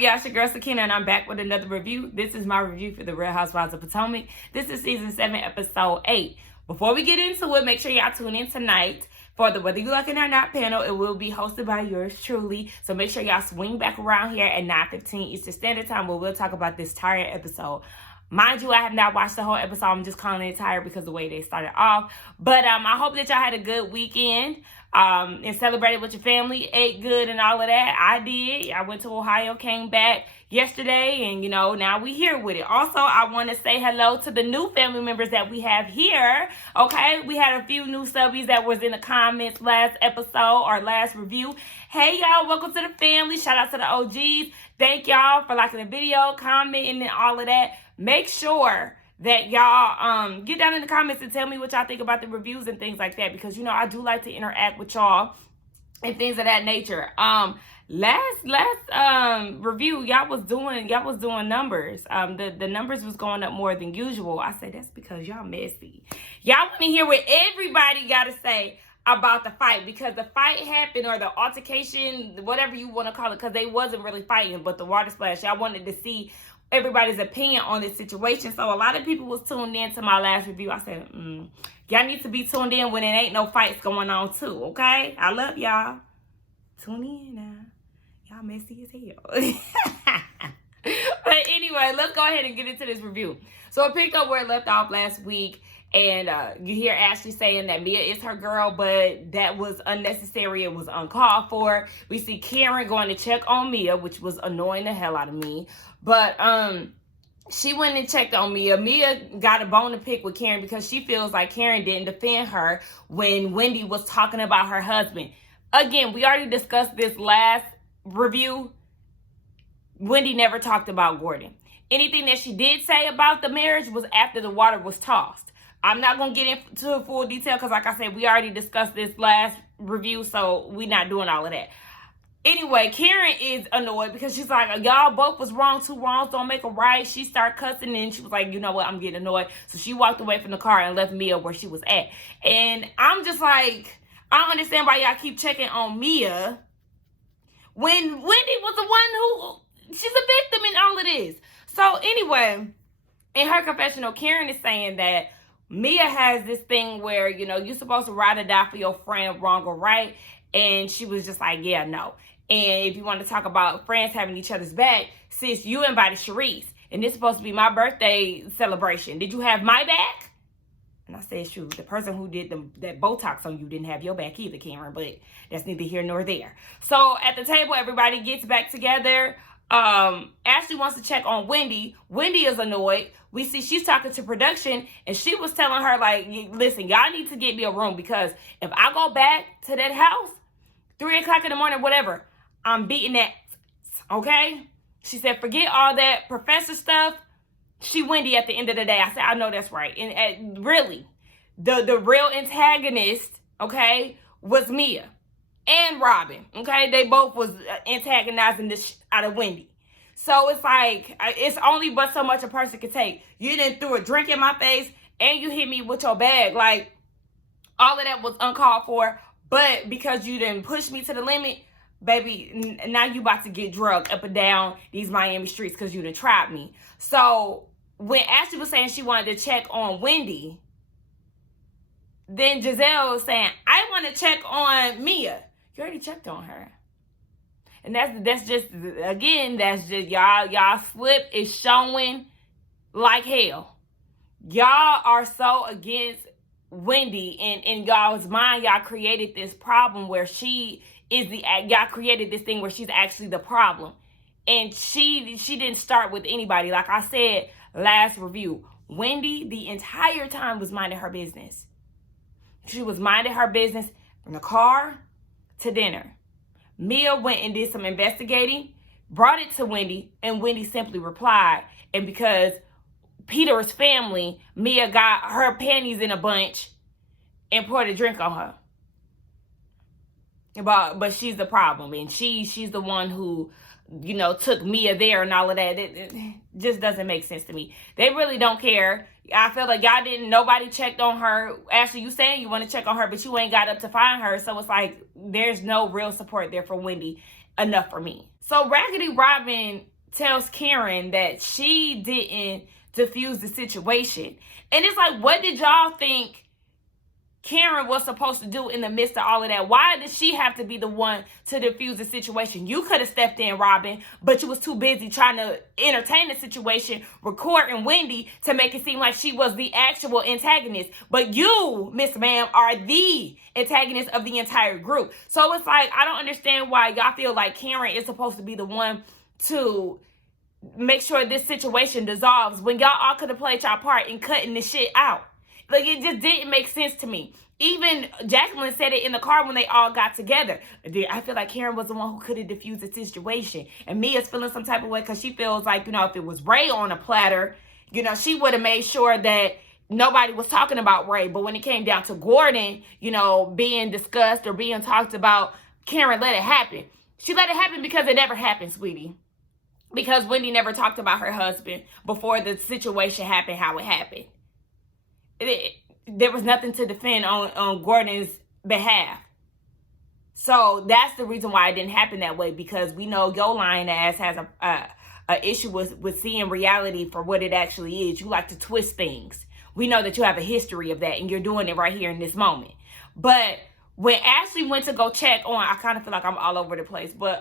y'all? It's your girl Sakina, and I'm back with another review. This is my review for the Real Housewives of Potomac. This is season 7, episode 8. Before we get into it, make sure y'all tune in tonight for the Whether You Like It or Not panel. It will be hosted by yours truly. So make sure y'all swing back around here at 9:15 Eastern Standard Time, where we'll talk about this tired episode. Mind you, I have not watched the whole episode. I'm just calling it tired because of the way they started off. But I hope that y'all had a good weekend and celebrated with your family, ate good and all of that. I did. I went to Ohio, came back yesterday, and, now we here with it. Also, I want to say hello to the new family members that we have here, okay? We had a few new subbies that was in the comments last episode or last review. Hey, y'all, welcome to the family. Shout out to the OGs. Thank y'all for liking the video, commenting, and all of that. Make sure that y'all get down in the comments and tell me what y'all think about the reviews and things like that, because I do like to interact with y'all and things of that nature. Last review, y'all was doing numbers. The numbers was going up more than usual. I say that's because y'all messy. Y'all want to hear what everybody got to say about the fight, because the fight happened, or the altercation, whatever you want to call it, because they wasn't really fighting, but the water splash. Y'all wanted to see everybody's opinion on this situation. So a lot of people was tuned in to my last review. I said, y'all need to be tuned in when it ain't no fights going on too, okay? I love y'all. Tune in now. Y'all messy as hell. But anyway, let's go ahead and get into this review. So I picked up where it left off last week, and you hear Ashley saying that Mia is her girl, but that was unnecessary. It was uncalled for. We see Karen going to check on Mia, which was annoying the hell out of me. But she went and checked on Mia. Mia got a bone to pick with Karen because she feels like Karen didn't defend her when Wendy was talking about her husband. Again, we already discussed this last review. Wendy never talked about Gordon. Anything that she did say about the marriage was after the water was tossed. I'm not going to get into full detail because, like I said, we already discussed this last review, so we're not doing all of that. Anyway, Karen is annoyed because she's like, y'all both was wrong. Two wrongs don't make a right. She started cussing, and she was like, you know what, I'm getting annoyed. So she walked away from the car and left Mia where she was at. And I'm just like, I don't understand why y'all keep checking on Mia when Wendy was the one who, she's a victim in all of this. So anyway, in her confessional, Karen is saying that Mia has this thing where, you're supposed to ride or die for your friend, wrong or right. And she was just like, yeah, no. And if you want to talk about friends having each other's back, sis, you invited Sharice, and this is supposed to be my birthday celebration. Did you have my back? And I said, shoot, the person who did that Botox on you didn't have your back either, Karen, but that's neither here nor there. So at the table, everybody gets back together. Ashley wants to check on Wendy. Wendy is annoyed. We see she's talking to production, and she was telling her, like, listen, y'all need to get me a room, because if I go back to that house, 3 o'clock in the morning, whatever, I'm beating that, okay? She said, forget all that professor stuff. She Wendy at the end of the day. I said, I know that's right. And really, the real antagonist, okay, was Mia and Robin, okay? They both was antagonizing this out of Wendy. So it's like, it's only but so much a person can take. You done threw a drink in my face, and you hit me with your bag. Like, all of that was uncalled for. But because you didn't push me to the limit, baby, now you about to get drugged up and down these Miami streets because you done tried me. So when Ashley was saying she wanted to check on Wendy, then Giselle was saying, I want to check on Mia. You already checked on her. And that's just, again, that's just, y'all slip is showing like hell. Y'all are so against Wendy, and in y'all's mind, y'all created this problem where y'all created this thing where she's actually the problem. And she didn't start with anybody. Like I said last review, Wendy the entire time was minding her business. She was minding her business from the car to dinner. Mia went and did some investigating, brought it to Wendy, and Wendy simply replied. And because Peter's family, Mia got her panties in a bunch and poured a drink on her. But she's the problem, and she's the one who, took Mia there and all of that. It just doesn't make sense to me. They really don't care. I feel like nobody checked on her. Ashley, you saying you want to check on her, but you ain't got up to find her. So it's like there's no real support there for Wendy enough for me. So Raggedy Robin tells Karen that she didn't diffuse the situation. And it's like, what did y'all think Karen was supposed to do in the midst of all of that? Why did she have to be the one to defuse the situation? You could have stepped in, Robin, but you was too busy trying to entertain the situation, recording Wendy to make it seem like she was the actual antagonist. But you, Miss Ma'am, are the antagonist of the entire group. So it's like, I don't understand why y'all feel like Karen is supposed to be the one to make sure this situation dissolves when y'all all could have played y'all part in cutting this shit out. Like, it just didn't make sense to me. Even Jacqueline said it in the car when they all got together. I feel like Karen was the one who could have diffused the situation. And Mia's feeling some type of way because she feels like, you know, if it was Ray on a platter, you know, she would have made sure that nobody was talking about Ray. But when it came down to Gordon, you know, being discussed or being talked about, Karen let it happen. She let it happen because it never happened, sweetie. Because Wendy never talked about her husband before the situation happened, how it happened. There was nothing to defend on Gordon's behalf. So that's the reason why it didn't happen that way, because we know your lying ass has a issue with seeing reality for what it actually is. You like to twist things. We know that you have a history of that, and you're doing it right here in this moment. But when Ashley went to go check on, I kind of feel like I'm all over the place, but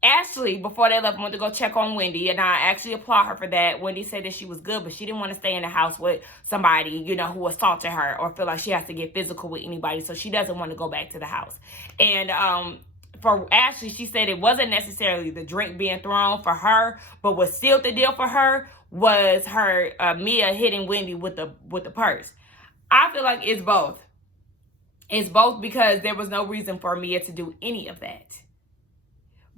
Ashley, before they left, went to go check on Wendy, and I actually applaud her for that. Wendy said that she was good, but she didn't want to stay in the house with somebody, you know, who assaulted her or feel like she has to get physical with anybody, so she doesn't want to go back to the house. And for Ashley, she said it wasn't necessarily the drink being thrown for her, but what sealed the deal for her was her Mia hitting Wendy with the purse. I feel like it's both. It's both, because there was no reason for Mia to do any of that.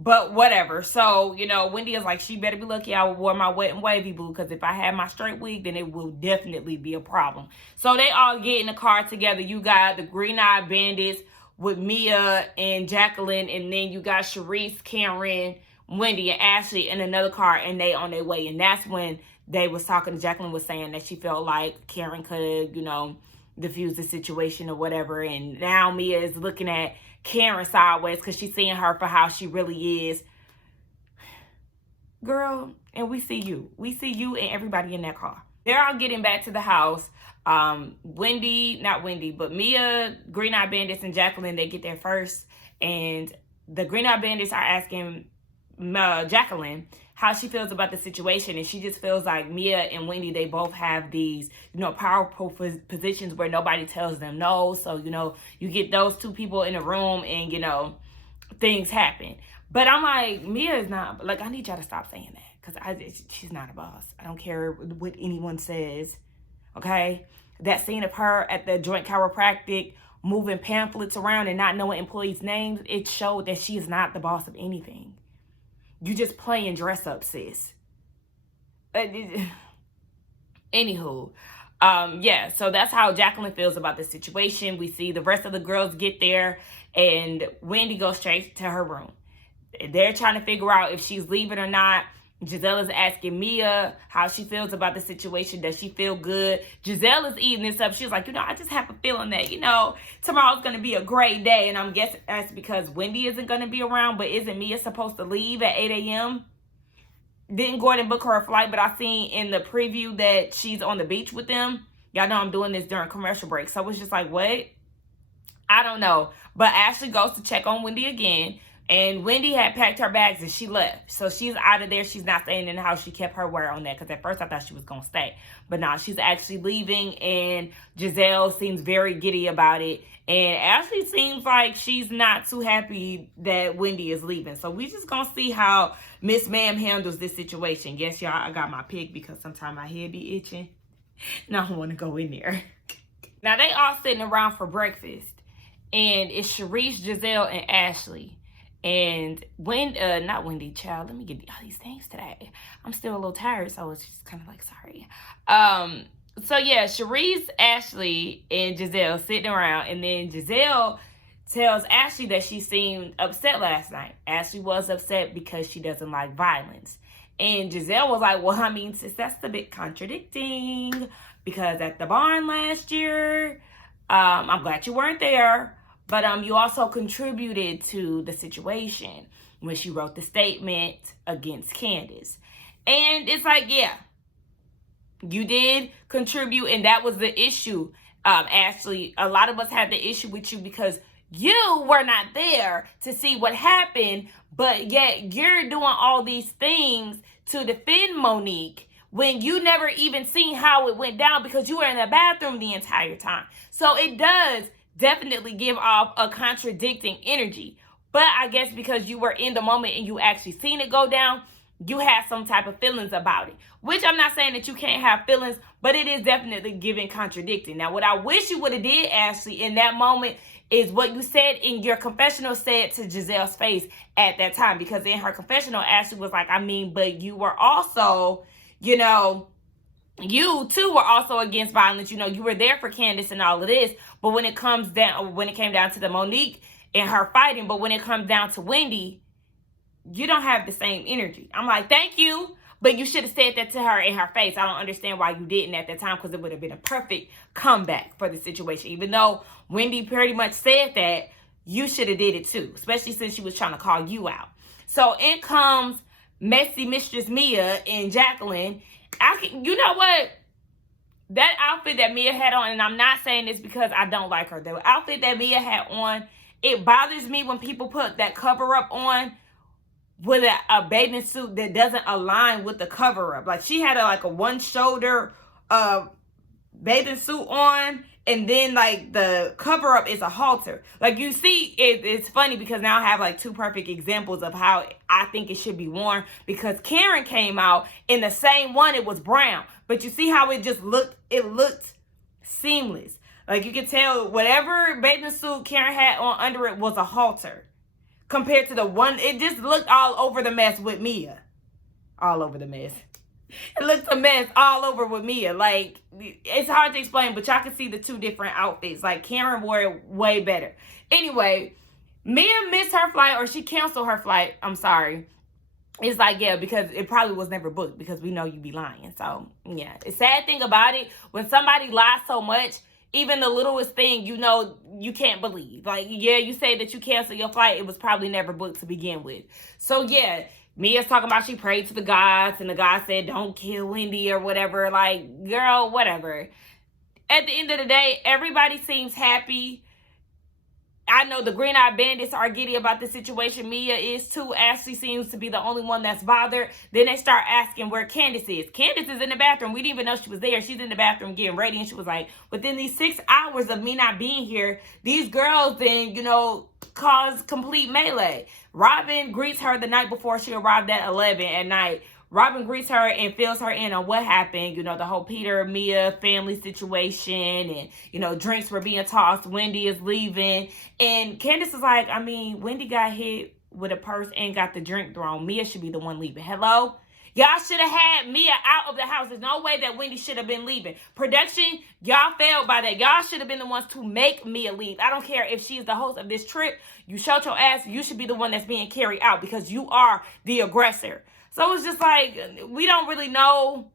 But whatever. So, you know, Wendy is like, she better be lucky I wore my wet and wavy boo, because if I had my straight wig, then it will definitely be a problem. So they all get in the car together. You got the green-eyed bandits with Mia and Jacqueline, and then you got Sharice, Karen, Wendy, and Ashley in another car, and they on their way. And that's when they was talking. Jacqueline was saying that she felt like Karen could, you know, diffuse the situation or whatever. And now Mia is looking at Karen sideways because she's seeing her for how she really is. Girl, and we see you. We see you and everybody in that car. They're all getting back to the house. Mia, Green Eye Bandits, and Jacqueline, they get there first. And the Green Eye Bandits are asking Jacqueline how she feels about the situation, and she just feels like Mia and Wendy, they both have these, you know, powerful positions where nobody tells them no. So, you know, you get those two people in a room and, you know, things happen. But I'm like, Mia is not, like, I need y'all to stop saying that, because she's not a boss. I don't care what anyone says, okay? That scene of her at the joint chiropractic moving pamphlets around and not knowing employees' names, it showed that she is not the boss of anything. You just playing dress up, sis. Anywho, yeah, so that's how Jacqueline feels about the situation. We see the rest of the girls get there, and Wendy goes straight to her room. They're trying to figure out if she's leaving or not. Giselle is asking Mia how she feels about the situation. Does she feel good? Giselle is eating this up. She's like, you know, I just have a feeling that, you know, tomorrow's going to be a great day. And I'm guessing that's because Wendy isn't going to be around. But isn't Mia supposed to leave at 8 a.m.? Didn't Gordon book her a flight? But I seen in the preview that she's on the beach with them. Y'all know I'm doing this during commercial break. So it's just like, what? I don't know. But Ashley goes to check on Wendy again. And Wendy had packed her bags and she left. So she's out of there. She's not staying in the house. She kept her word on that, because at first I thought she was going to stay. But now she's actually leaving, and Giselle seems very giddy about it. And Ashley seems like she's not too happy that Wendy is leaving. So we just going to see how Miss Ma'am handles this situation. Yes, y'all, I got my pick because sometimes my head be itching. And I don't want to go in there. Now they all sitting around for breakfast. And it's Sharice, Giselle, and Ashley. And not Wendy, child. Let me get all these things today. I'm still a little tired, so it's just kind of like, sorry. So yeah, Sharice, Ashley, and Giselle sitting around, and then Giselle tells Ashley that she seemed upset last night. Ashley was upset because she doesn't like violence. And Giselle was like, well, I mean, sis, that's a bit contradicting, because at the barn last year, I'm glad you weren't there, but you also contributed to the situation. when she wrote the statement against Candace. And it's like, yeah, you did contribute, and that was the issue. Ashley, a lot of us had the issue with you because you were not there to see what happened, but yet you're doing all these things to defend Monique when you never even seen how it went down because you were in the bathroom the entire time. So it does definitely give off a contradicting energy. But I guess because you were in the moment and you actually seen it go down, you had some type of feelings about it. Which I'm not saying that you can't have feelings, but it is definitely giving contradicting. Now, what I wish you would have did, Ashley, in that moment is what you said in your confessional said to Giselle's face at that time. Because in her confessional, Ashley was like, I mean, but you were also, you know, you too were also against violence. You know, you were there for Candace and all of this. But when it came down to the Monique and her fighting, but when it comes down to Wendy, you don't have the same energy. I'm like, thank you, but you should have said that to her in her face. I don't understand why you didn't at that time, because it would have been a perfect comeback for the situation. Even though Wendy pretty much said that, you should have did it too, especially since she was trying to call you out. So in comes messy Mistress Mia and Jacqueline. You know what? That outfit that Mia had on, and I'm not saying this because I don't like her. The outfit that Mia had on, it bothers me when people put that cover up on with a bathing suit that doesn't align with the cover up. Like she had a one shoulder bathing suit on, and then like the cover up is a halter. Like you see, it's funny because now I have like two perfect examples of how I think it should be worn, because Karen came out in the same one. It was brown, but you see how it just looked seamless. Like you could tell whatever bathing suit Karen had on under it was a halter compared to the one. It just looked all over the mess with Mia. All over the mess. It looks a mess all over with Mia. Like, it's hard to explain, but y'all can see the two different outfits. Like, Karen wore it way better. Anyway, Mia missed her flight, or she canceled her flight. I'm sorry. It's like, yeah, because it probably was never booked, because we know you be lying. So, yeah. The sad thing about it, when somebody lies so much, even the littlest thing, you know, you can't believe. Like, yeah, you say that you canceled your flight. It was probably never booked to begin with. So, yeah. Mia's talking about she prayed to the gods, and the God said, don't kill Wendy or whatever. Like, girl, whatever. At the end of the day, everybody seems happy. I know the Green-Eyed Bandits are giddy about the situation. Mia is too. Ashley seems to be the only one that's bothered. Then they start asking where Candace is. Candace is in the bathroom. We didn't even know she was there. She's in the bathroom getting ready, and she was like, within these 6 hours of me not being here, these girls then, you know, caused complete melee. Robin greets her the night before she arrived at 11 at night. Robin greets her and fills her in on what happened. You know, the whole Peter, Mia family situation, and, you know, drinks were being tossed. Wendy is leaving. And Candace is like, I mean, Wendy got hit with a purse and got the drink thrown. Mia should be the one leaving. Hello? Y'all should have had Mia out of the house. There's no way that Wendy should have been leaving. Production, y'all failed by that. Y'all should have been the ones to make Mia leave. I don't care if she's the host of this trip. You showed your ass. You should be the one that's being carried out, because you are the aggressor. So it's just like, we don't really know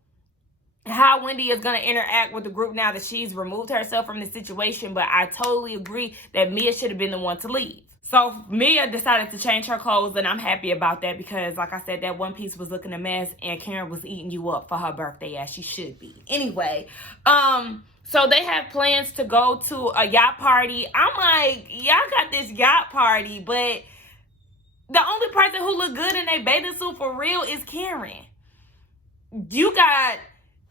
how Wendy is going to interact with the group now that she's removed herself from the situation. But I totally agree that Mia should have been the one to leave. So Mia decided to change her clothes, and I'm happy about that, because like I said, that one piece was looking a mess, and Karen was eating you up for her birthday, as she should be. Anyway, so they have plans to go to a yacht party. I'm like, y'all got this yacht party, but the only person who look good in a bathing suit for real is Karen. You got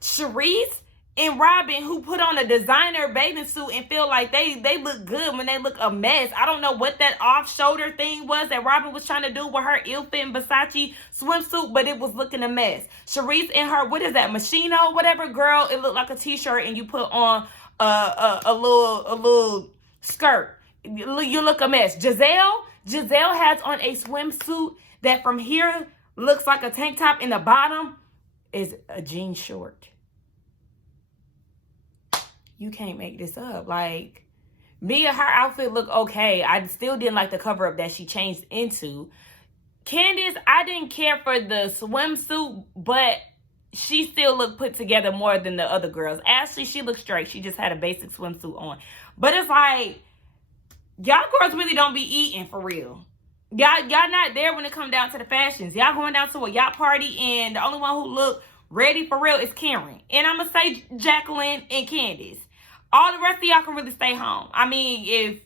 Sharice and Robin, who put on a designer bathing suit and feel like they look good when they look a mess. I don't know what that off-shoulder thing was that Robin was trying to do with her ill-fitting Versace swimsuit, but it was looking a mess. Sharice in her, what is that, Machino, whatever, girl, it looked like a t-shirt, and you put on a little skirt. You look a mess. Giselle has on a swimsuit that from here looks like a tank top, and the bottom is a jean short. You can't make this up. Like, Mia, her outfit looked okay. I still didn't like the cover up that she changed into. Candace, I didn't care for the swimsuit, but she still looked put together more than the other girls. Ashley, she looked straight. She just had a basic swimsuit on. But it's like, y'all girls really don't be eating for real. Y'all not there when it come down to the fashions. Y'all going down to a yacht party, and the only one who look ready for real is Karen. And I'm going to say Jacqueline and Candace. All the rest of y'all can really stay home. I mean, if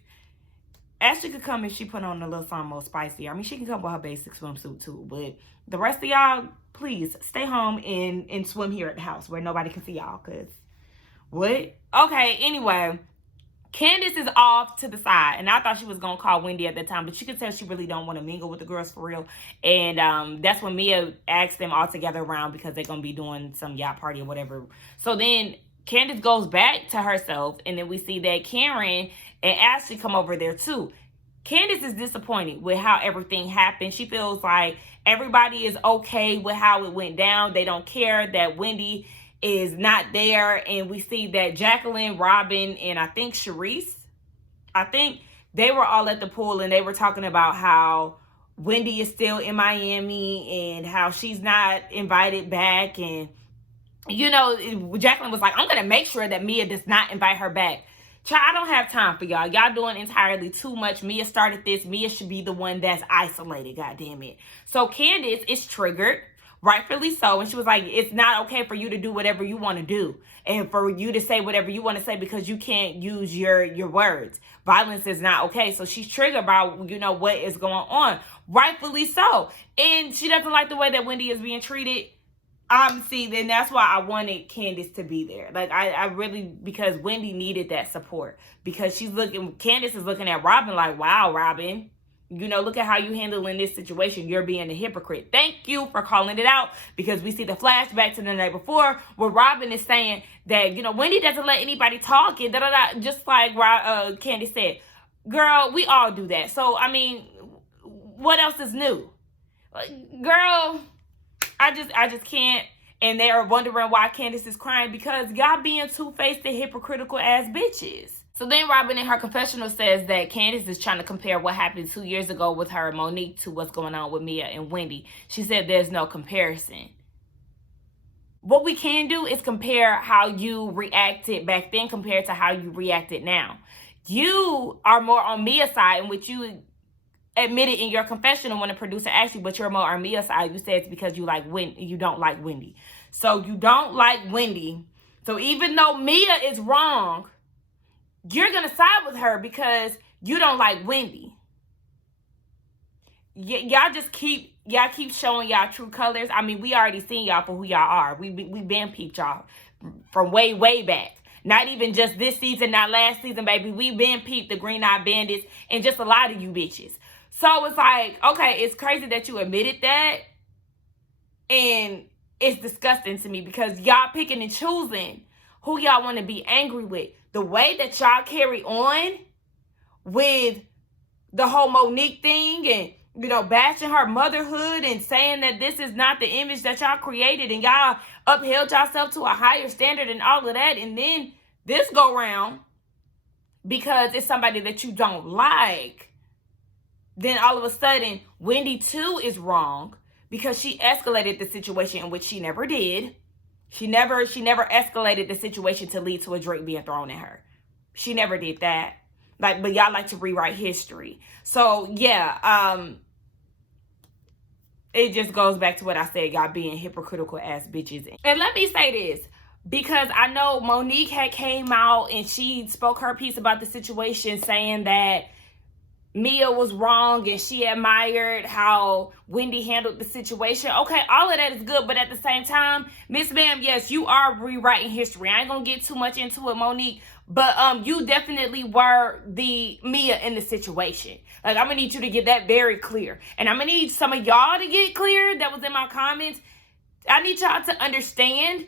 Ashley could come and she put on a little something more spicy. I mean, she can come with her basic swimsuit too. But the rest of y'all, please stay home and swim here at the house where nobody can see y'all. Because what? Okay, anyway. Candace is off to the side, and I thought she was going to call Wendy at that time, but you could tell she really don't want to mingle with the girls for real. And that's when Mia asked them all together around because they're going to be doing some yacht party or whatever. So then Candace goes back to herself, and then we see that Karen and Ashley come over there too. Candace is disappointed with how everything happened. She feels like everybody is okay with how it went down. They don't care that Wendy is not there. And we see that Jacqueline, Robin, and I think Sharice, I think they were all at the pool, and they were talking about how Wendy is still in Miami and how she's not invited back. And, you know, Jacqueline was like, I'm going to make sure that Mia does not invite her back. Child, I don't have time for y'all. Y'all doing entirely too much. Mia started this. Mia should be the one that's isolated, goddammit. So Candace is triggered, rightfully so. And she was like, it's not okay for you to do whatever you want to do. And for you to say whatever you want to say because you can't use your words. Violence is not okay. So she's triggered by, you know, what is going on. Rightfully so. And she doesn't like the way that Wendy is being treated. See, then that's why I wanted Candace to be there. Like, I really, because Wendy needed that support. Because Candace is looking at Robin like, wow, Robin, you know, look at how you handling this situation. You're being a hypocrite. Thank you for calling it out, because we see the flashback to the night before where Robin is saying that, you know, Wendy doesn't let anybody talk and da-da-da, just like Candace said. Girl, we all do that. So, I mean, what else is new? Girl, I just can't. And they are wondering why Candace is crying, because y'all being two-faced and hypocritical ass bitches. So then Robin in her confessional says that Candace is trying to compare what happened 2 years ago with her and Monique to what's going on with Mia and Wendy. She said there's no comparison. What we can do is compare how you reacted back then compared to how you reacted now. You are more on Mia's side, in which you admitted in your confessional when the producer asked you, but you're more on Mia's side. You said it's because you don't like Wendy. So you don't like Wendy. So even though Mia is wrong, you're going to side with her because you don't like Wendy. Y'all keep showing y'all true colors. I mean, we already seen y'all for who y'all are. We been peeped y'all from way, way back. Not even just this season, not last season, baby. We been peeped the Green-Eyed Bandits and just a lot of you bitches. So it's like, okay, it's crazy that you admitted that. And it's disgusting to me because y'all picking and choosing who y'all want to be angry with. The way that y'all carry on with the whole Monique thing and, you know, bashing her motherhood and saying that this is not the image that y'all created and y'all upheld yourself to a higher standard and all of that. And then this go round, because it's somebody that you don't like, then all of a sudden Wendy too is wrong because she escalated the situation, in which she never did. She never escalated the situation to lead to a drink being thrown at her. She never did that. But y'all like to rewrite history. So yeah, it just goes back to what I said, y'all being hypocritical ass bitches. And let me say this, because I know Monique had came out and she spoke her piece about the situation, saying that Mia was wrong and she admired how Wendy handled the situation. Okay, all of that is good, but at the same time, Miss Bam, yes, you are rewriting history. I ain't gonna get too much into it, Monique, but you definitely were the Mia in the situation. Like, I'm gonna need you to get that very clear. And I'm gonna need some of y'all to get clear that was in my comments. I need y'all to understand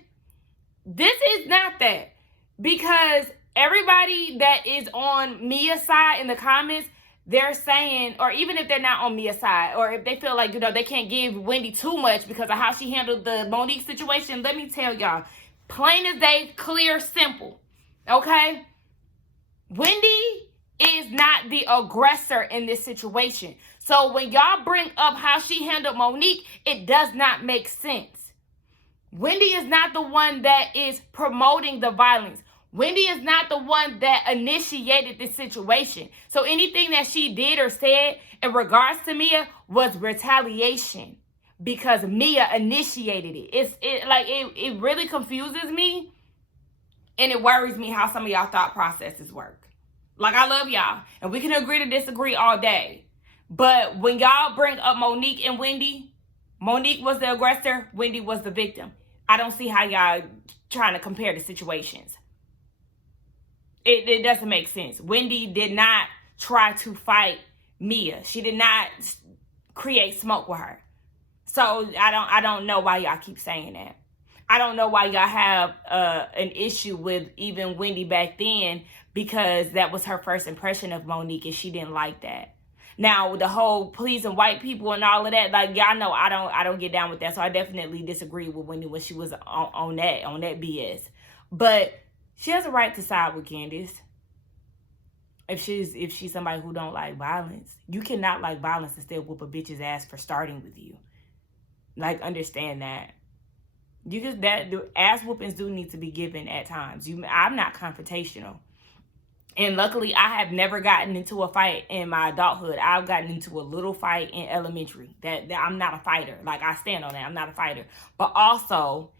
this is not that, because everybody that is on Mia's side in the comments, they're saying, or even if they're not on Mia's side, or if they feel like, you know, they can't give Wendy too much because of how she handled the Monique situation, let me tell y'all, plain as day, clear, simple, okay? Wendy is not the aggressor in this situation. So when y'all bring up how she handled Monique, it does not make sense. Wendy is not the one that is promoting the violence. Wendy is not the one that initiated this situation. So anything that she did or said in regards to Mia was retaliation because Mia initiated it. It really confuses me, and it worries me how some of y'all thought processes work. Like, I love y'all, and we can agree to disagree all day. But when y'all bring up Monique and Wendy, Monique was the aggressor, Wendy was the victim. I don't see how y'all trying to compare the situations. It doesn't make sense. Wendy did not try to fight Mia. She did not create smoke with her. So I don't know why y'all keep saying that. I don't know why y'all have an issue with even Wendy back then, because that was her first impression of Monique and she didn't like that. Now, the whole pleasing white people and all of that, like, y'all know I don't get down with that. So I definitely disagree with Wendy when she was on that BS. But she has a right to side with Candace. If she's somebody who don't like violence. You cannot like violence and still whoop a bitch's ass for starting with you. Like, understand that. The ass whoopings do need to be given at times. I'm not confrontational. And luckily, I have never gotten into a fight in my adulthood. I've gotten into a little fight in elementary. That I'm not a fighter. Like, I stand on that. I'm not a fighter. But also,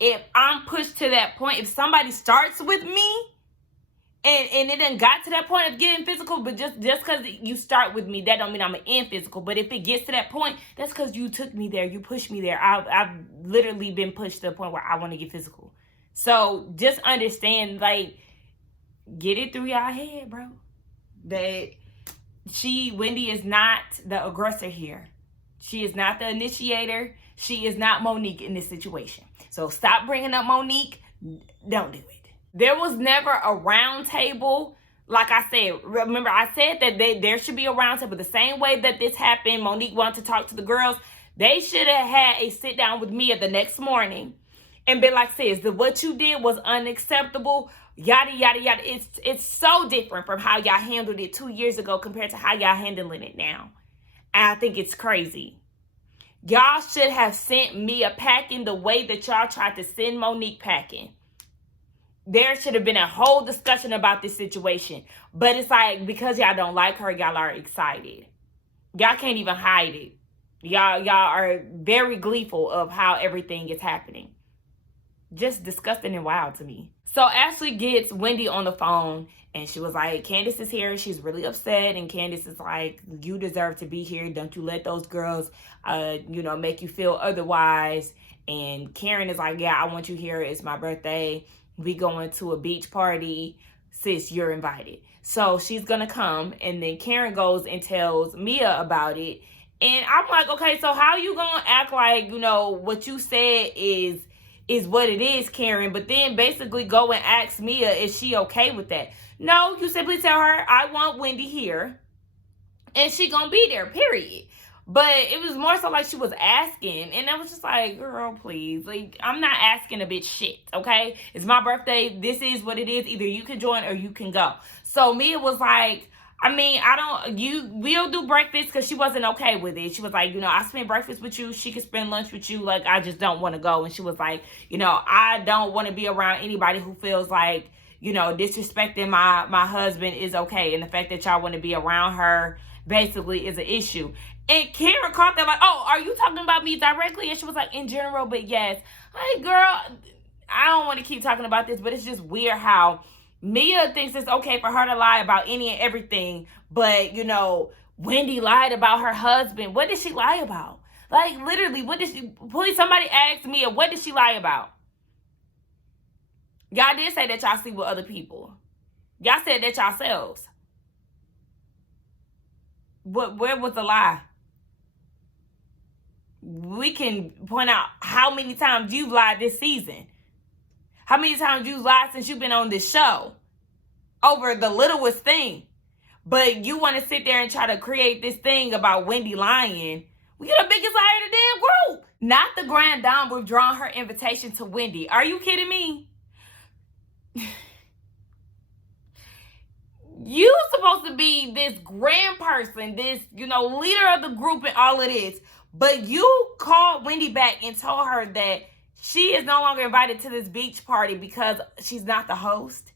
if I'm pushed to that point, if somebody starts with me, and it done got to that point of getting physical, but just because you start with me, that don't mean I'm going to end physical. But if it gets to that point, that's because you took me there. You pushed me there. I've literally been pushed to the point where I want to get physical. So just understand, like, get it through y'all head, bro. That Wendy is not the aggressor here. She is not the initiator. She is not Monique in this situation. So stop bringing up Monique. Don't do it. There was never a round table. Like I said, remember I said that there should be a round table. The same way that this happened, Monique wanted to talk to the girls. They should have had a sit down with Mia the next morning and been like, sis, what you did was unacceptable. Yada, yada, yada. It's so different from how y'all handled it 2 years ago compared to how y'all handling it now. And I think it's crazy. Y'all should have sent Mia packing the way that y'all tried to send Monique packing. There should have been a whole discussion about this situation. But it's like, because y'all don't like her, y'all are excited. Y'all can't even hide it. Y'all are very gleeful of how everything is happening. Just disgusting and wild to me. So Ashley gets Wendy on the phone and she was like, Candace is here. She's really upset. And Candace is like, you deserve to be here. Don't you let those girls, make you feel otherwise. And Karen is like, yeah, I want you here. It's my birthday. We going to a beach party. Sis, you're invited. So she's going to come. And then Karen goes and tells Mia about it. And I'm like, okay, so how you going to act like, what you said is what it is, Karen, but then basically go and ask Mia, is she okay with that? No, you simply tell her, I want Wendy here, and she gonna be there, period. But it was more so like she was asking, and I was just like, girl, please. Like, I'm not asking a bitch shit, okay? It's my birthday. This is what it is. Either you can join or you can go. So Mia was like, we'll do breakfast, because she wasn't okay with it. She was like, I spend breakfast with you. She could spend lunch with you. Like, I just don't want to go. And she was like, I don't want to be around anybody who feels like, disrespecting my husband is okay. And the fact that y'all want to be around her basically is an issue. And Karen caught that like, oh, are you talking about me directly? And she was like, in general, but yes. Like, girl, I don't want to keep talking about this, but it's just weird how Mia thinks it's okay for her to lie about any and everything, but, Wendy lied about her husband. What did she lie about? Like, literally, please, somebody ask Mia, what did she lie about? Y'all did say that y'all sleep with other people. Y'all said that yourselves. Where was the lie? We can point out how many times you've lied this season. How many times you've lied since you've been on this show over the littlest thing? But you want to sit there and try to create this thing about Wendy lying. Well, you're the biggest liar in the damn group. Not the Grand Dame withdrawing her invitation to Wendy. Are you kidding me? You supposed to be this grand person, this, leader of the group and all of this. But you called Wendy back and told her that she is no longer invited to this beach party because she's not the host.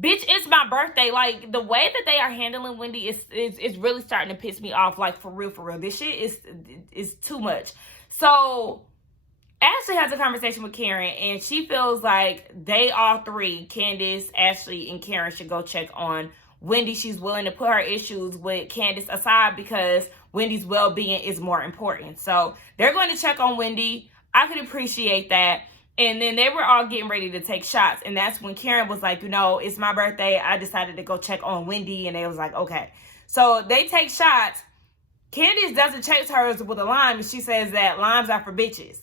Bitch, it's my birthday. Like, the way that they are handling Wendy is really starting to piss me off. Like, for real, for real. This shit is too much. So, Ashley has a conversation with Karen, and she feels like they all three, Candace, Ashley, and Karen, should go check on Wendy. She's willing to put her issues with Candace aside because Wendy's well-being is more important. So, they're going to check on Wendy. I could appreciate that. And then they were all getting ready to take shots. And that's when Karen was like, it's my birthday. I decided to go check on Wendy. And they was like, okay. So they take shots. Candace doesn't chase hers with a lime. And she says that limes are for bitches.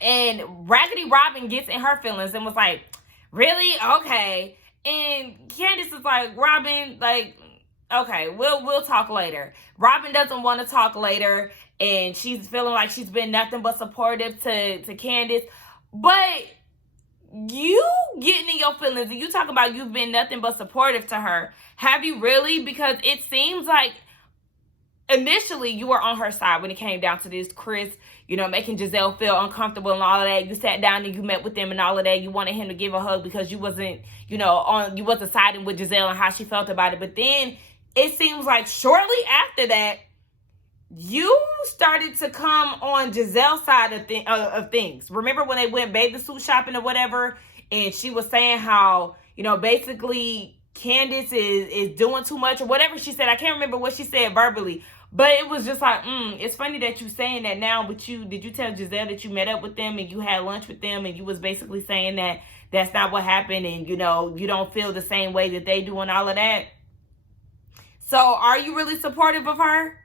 And Raggedy Robin gets in her feelings and was like, really? Okay. And Candace is like, Robin, like, okay, we'll talk later. Robin doesn't want to talk later. And she's feeling like she's been nothing but supportive to Candace. But you getting in your feelings and you talking about you've been nothing but supportive to her. Have you really? Because it seems like initially you were on her side when it came down to this. Chris, making Giselle feel uncomfortable and all of that. You sat down and you met with them and all of that. You wanted him to give a hug because you wasn't, you wasn't siding with Giselle and how she felt about it. But then it seems like shortly after that, you started to come on Giselle's side of things. Remember when they went bathing suit shopping or whatever, and she was saying how, basically Candace is doing too much or whatever she said. I can't remember what she said verbally, but it was just like, it's funny that you saying that now, but did you tell Giselle that you met up with them and you had lunch with them and you was basically saying that that's not what happened and, you don't feel the same way that they do and all of that? So are you really supportive of her?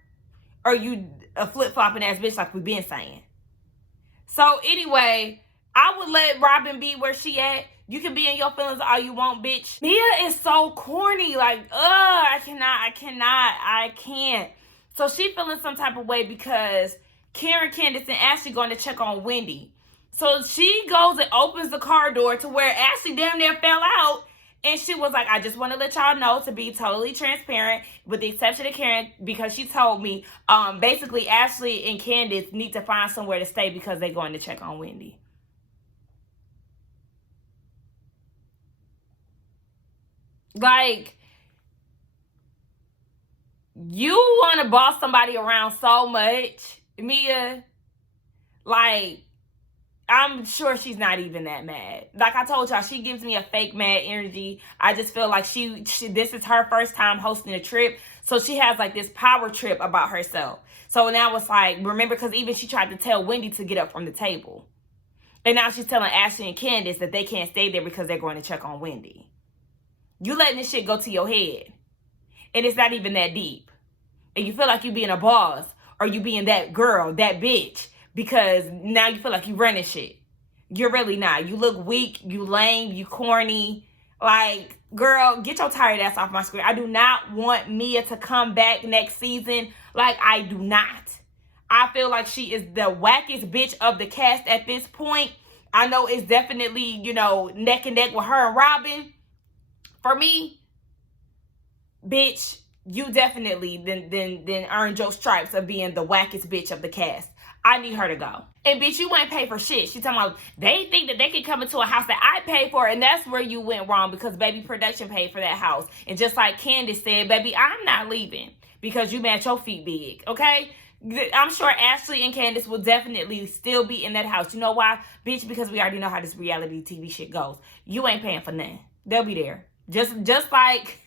Or you a flip-flopping ass bitch like we've been saying? So anyway, I would let Robin be where she at. You can be in your feelings all you want, bitch. Mia is so corny. Like, I can't. So she feeling some type of way because Karen, Candace, and Ashley going to check on Wendy. So she goes and opens the car door to where Ashley damn near fell out. And she was like, I just want to let y'all know, to be totally transparent, with the exception of Karen, because she told me, basically Ashley and Candace need to find somewhere to stay because they're going to check on Wendy. Like, you want to boss somebody around so much, Mia. Like, I'm sure she's not even that mad. Like I told y'all, she gives me a fake mad energy. I just feel like she this is her first time hosting a trip. So she has like this power trip about herself. So now it's like, remember, because even she tried to tell Wendy to get up from the table. And now she's telling Ashley and Candace that they can't stay there because they're going to check on Wendy. You letting this shit go to your head. And it's not even that deep. And you feel like you being a boss. Or you being that girl, that bitch. Because now you feel like you running shit. You're really not. You look weak. You lame. You corny. Like, girl, get your tired ass off my screen. I do not want Mia to come back next season. Like, I do not. I feel like she is the wackest bitch of the cast at this point. I know it's definitely, neck and neck with her and Robin. For me, bitch, you definitely then earned your stripes of being the wackest bitch of the cast. I need her to go. And bitch, you ain't pay for shit. She talking about they think that they can come into a house that I paid for, and that's where you went wrong because baby production paid for that house. And just like Candace said, baby, I'm not leaving because you made your feet big, okay? I'm sure Ashley and Candace will definitely still be in that house. You know why? Bitch, because we already know how this reality TV shit goes. You ain't paying for nothing. They'll be there. Just like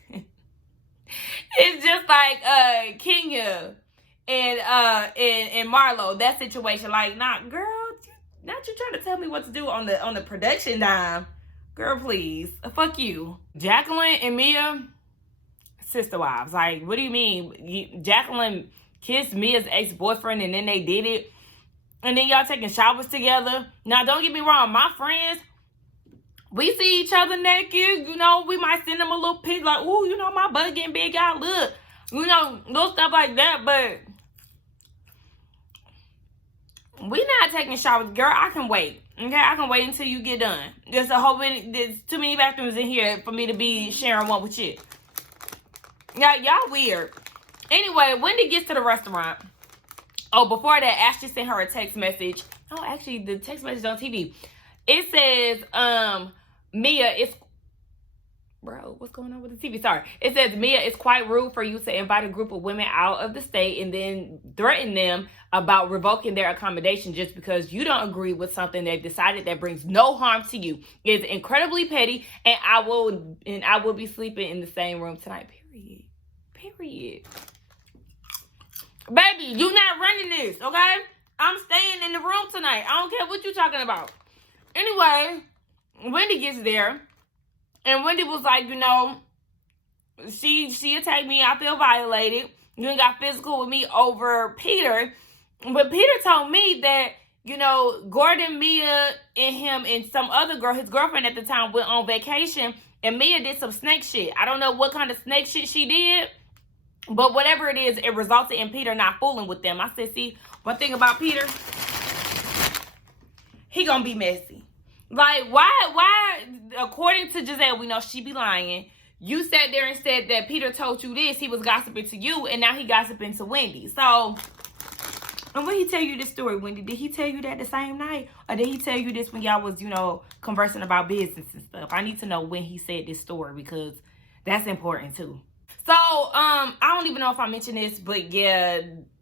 it's just like Kenya and Marlo, that situation. Like, not girl, not you trying to tell me what to do on the production dime. Girl, please. Fuck you. Jacqueline and Mia, sister wives. Like, what do you mean? Jacqueline kissed Mia's ex-boyfriend and then they did it. And then y'all taking showers together. Now, don't get me wrong. My friends, we see each other naked. We might send them a little pic like, ooh, my butt getting big. Y'all look. Little stuff like that. But we not taking showers. Girl, I can wait. Okay? I can wait until you get done. There's too many bathrooms in here for me to be sharing one with you. Y'all weird. Anyway, Wendy gets to the restaurant. Oh, before that, Ashley sent her a text message. Oh, actually, the text message on TV. It says, Mia, Bro, what's going on with the TV? Sorry. It says, Mia, it's quite rude for you to invite a group of women out of the state and then threaten them about revoking their accommodation just because you don't agree with something they've decided that brings no harm to you. It's incredibly petty, and I will be sleeping in the same room tonight. Period. Period. Baby, you not running this, okay? I'm staying in the room tonight. I don't care what you're talking about. Anyway, Wendy gets there. And Wendy was like, you know, she attacked me. I feel violated. You ain't got physical with me over Peter. But Peter told me that, you know, Gordon, Mia, and him and some other girl, his girlfriend at the time, went on vacation. And Mia did some snake shit. I don't know what kind of snake shit she did. But whatever it is, it resulted in Peter not fooling with them. I said, see, one thing about Peter, he gonna be messy. Like, why, according to Giselle, we know she be lying. You sat there and said that Peter told you this. He was gossiping to you, and now he gossiping to Wendy. So, and when he tell you this story, Wendy, did he tell you that the same night? Or did he tell you this when y'all was, you know, conversing about business and stuff? I need to know when he said this story because that's important, too. So, I don't even know if I mentioned this, but yeah,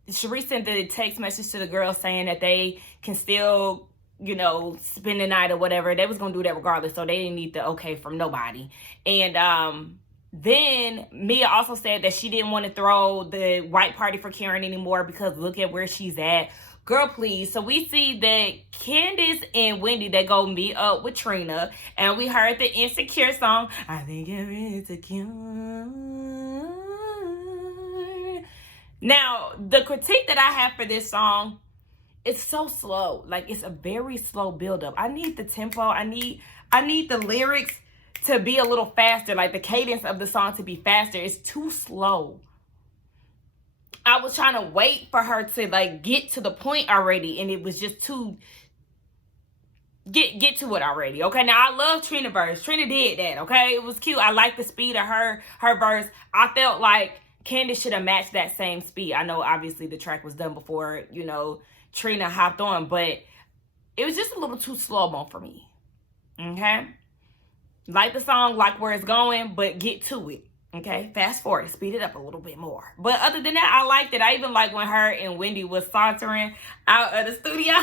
Sharice sent the text message to the girls saying that they can still, you know, spend the night or whatever. They was gonna do that regardless, so they didn't need the okay from nobody. And then Mia also said that she didn't want to throw the white party for Karen anymore because look at where she's at. Girl, please. So we see that Candace and Wendy, they go meet up with Trina, and we heard the Insecure song. I think you're insecure. Now, the critique that I have for this song, it's so slow. Like, it's a very slow buildup. I need the tempo. I need the lyrics to be a little faster. Like, the cadence of the song to be faster. It's too slow. I was trying to wait for her to, like, get to the point already. And it was just too... Get to it already. Okay, now I love Trina's verse. Trina did that, okay? It was cute. I like the speed of her verse. I felt like Candace should have matched that same speed. I know, obviously, the track was done before, you know, Trina hopped on, but it was just a little too slow-mo for me. Okay? Like the song, like where it's going, but get to it. Okay? Fast forward, speed it up a little bit more. But other than that, I liked it. I even liked when her and Wendy was sauntering out of the studio.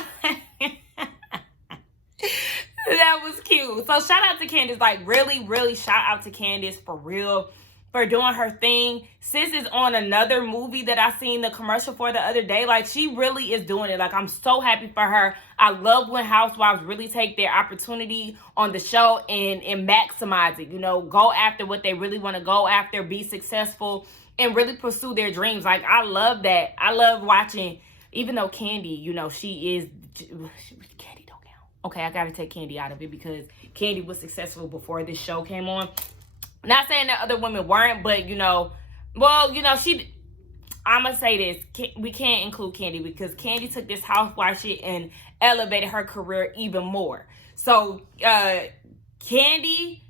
That was cute. So shout out to Candace. Like, really, really shout out to Candace for real. For doing her thing. Sis is on another movie that I seen the commercial for the other day. Like, she really is doing it. Like, I'm so happy for her. I love when housewives really take their opportunity on the show and maximize it. You know, go after what they really want to go after, be successful, and really pursue their dreams. Like, I love that. I love watching, even though Candy, you know, she is... Candy don't count. Okay, I got to take Candy out of it because Candy was successful before this show came on. Not saying that other women weren't, but, you know, well, you know, I'm going to say this. We can't include Candy because Candy took this housewife shit and elevated her career even more. So, Candace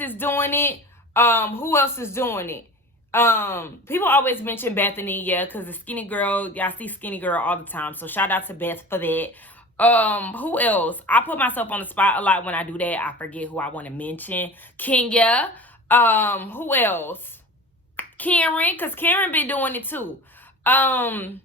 is doing it. Who else is doing it? People always mention Bethany, yeah, because the skinny girl, y'all see skinny girl all the time. So, shout out to Beth for that. Who else? I put myself on the spot a lot when I do that. I forget who I want to mention. Kenya. Who else? Karen, because Karen been doing it too. I'll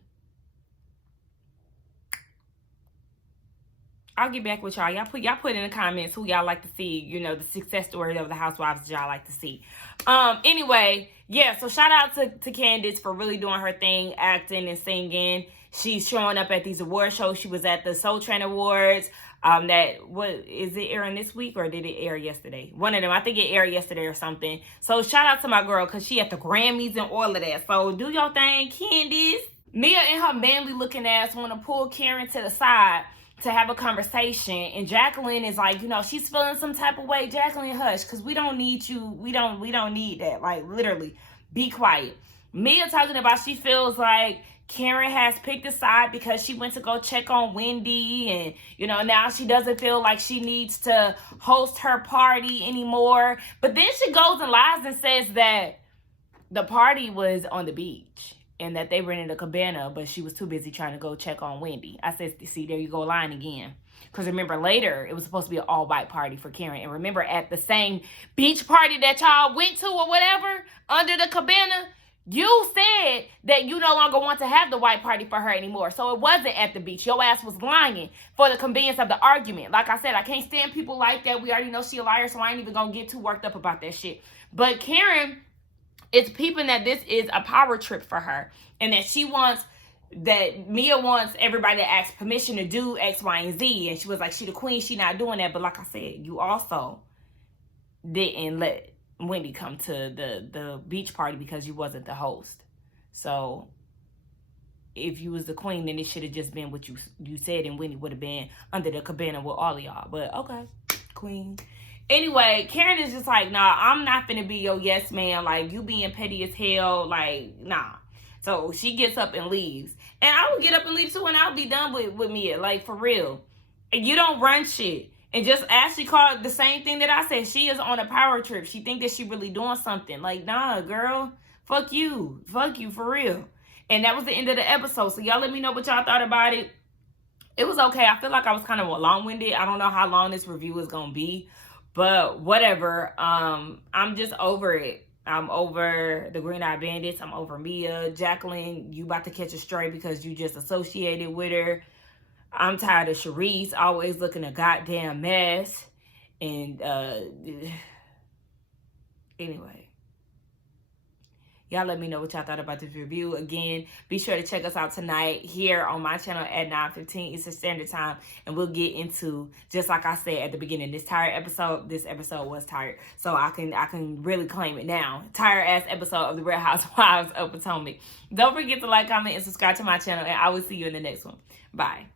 get back with y'all. Y'all put in the comments who y'all like to see, you know, the success story of the housewives that y'all like to see. Anyway, yeah, so shout out to Candace for really doing her thing, acting and singing. She's showing up at these award shows. She was at the Soul Train Awards. What is it airing this week or did it air yesterday? One of them. I think it aired yesterday or something. So shout out to my girl because she at the Grammys and all of that. So do your thing, Candace. Mia and her manly looking ass want to pull Karen to the side to have a conversation. And Jacqueline is like, you know, she's feeling some type of way. Jacqueline, hush, because we don't need you. We don't need that. Like, literally, be quiet. Mia talking about she feels like Karen has picked a side because she went to go check on Wendy. And, you know, now she doesn't feel like she needs to host her party anymore. But then she goes and lies and says that the party was on the beach and that they rented a cabana, but she was too busy trying to go check on Wendy. I said, see, there you go lying again. Because remember, later, it was supposed to be an all-white party for Karen. And remember, at the same beach party that y'all went to or whatever, under the cabana, you said that you no longer want to have the white party for her anymore. So it wasn't at the beach. Your ass was lying for the convenience of the argument. Like I said, I can't stand people like that. We already know she a liar, so I ain't even going to get too worked up about that shit. But Karen is peeping that this is a power trip for her. And that she wants, that Mia wants everybody to ask permission to do X, Y, and Z. And she was like, she the queen, she not doing that. But like I said, you also didn't let Wendy come to the beach party because you wasn't the host. So if you was the queen, then it should have just been what you said, and Wendy would have been under the cabana with all of y'all. But okay, queen. Anyway, Karen is just like, nah, I'm not finna be your yes man. Like, you being petty as hell. Like, nah. So she gets up and leaves. And I would get up and leave too, and I'll be done with Mia. Like, for real. And you don't run shit. And just Ashley called the same thing that I said. She is on a power trip. She think that she really doing something. Like, nah, girl. Fuck you. Fuck you, for real. And that was the end of the episode. So y'all let me know what y'all thought about it. It was okay. I feel like I was kind of long-winded. I don't know how long this review is going to be. But whatever. I'm just over it. I'm over the Green Eye Bandits. I'm over Mia. Jacqueline, you about to catch a stray because you just associated with her. I'm tired of Sharice always looking a goddamn mess. And anyway. Y'all let me know what y'all thought about this review. Again, be sure to check us out tonight here on my channel at 9:15 Eastern Standard Time. And we'll get into, just like I said at the beginning, this episode was tired. So I can really claim it now. Tired ass episode of the Real Housewives of Potomac. Don't forget to like, comment, and subscribe to my channel. And I will see you in the next one. Bye.